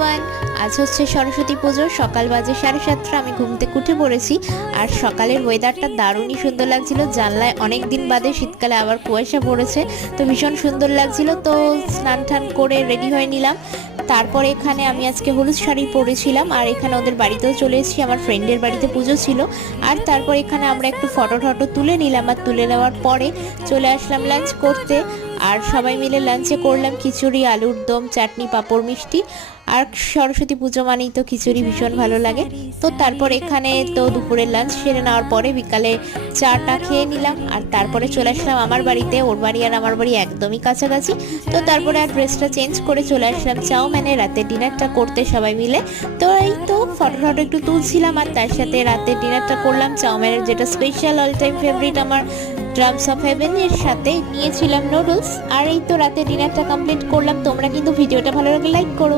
Everyone, আজ হচ্ছে সরস্বতী পুজো। সকাল বাজে 7:30। আমি ঘুম থেকে উঠে পড়েছি আর সকালের ওয়েদারটা দারুণই সুন্দর লাগছিল। জানলায় অনেক দিন বাদে শীতকালে আবার কুয়াশা পড়েছে, তো ভীষণ সুন্দর লাগছিল। তো স্নান টান করে রেডি হয়ে নিলাম। তারপরে এখানে আমি আজকে হলুদ শাড়ি পরেছিলাম আর এখানে ওদের বাড়িতেও চলে এসেছি, আমার ফ্রেন্ডের বাড়িতে পুজো ছিল। আর তারপর এখানে আমরা একটু ফটো টটো তুলে নিলাম আর তুলে নেওয়ার পরে চলে আসলাম লাঞ্চ করতে। আর সবাই মিলে লাঞ্চে করলাম খিচুড়ি, আলুর দম, চাটনি, পাঁপড়, মিষ্টি। আর সরস্বতী পুজো মানেই তো খিচুড়ি ভীষণ ভালো লাগে। তো তারপর এখানে তো দুপুরের লাঞ্চ সেরে নেওয়ার পরে বিকালে চাটা খেয়ে নিলাম আর তারপরে চলে আসলাম আমার বাড়িতে। ওর বাড়ি আর আমার বাড়ি একদমই কাছাকাছি। তো তারপরে আর ড্রেসটা চেঞ্জ করে চলে আসলাম চাউম্যানে রাতের ডিনারটা করতে সবাই মিলে। তো এই তো ফটো ফটো একটু তুলছিলাম আর তার সাথে রাতের ডিনারটা করলাম চাউম্যানের, যেটা স্পেশাল অল টাইম ফেভারিট আমার, ড্রামস অফ হেভেন। এর সাথে নিয়েছিলাম নুডলস। আর এই তো রাতে ডিনারটা কমপ্লিট করলাম। তোমরা কিন্তু ভিডিওটা ভালো লাগলে লাইক করো।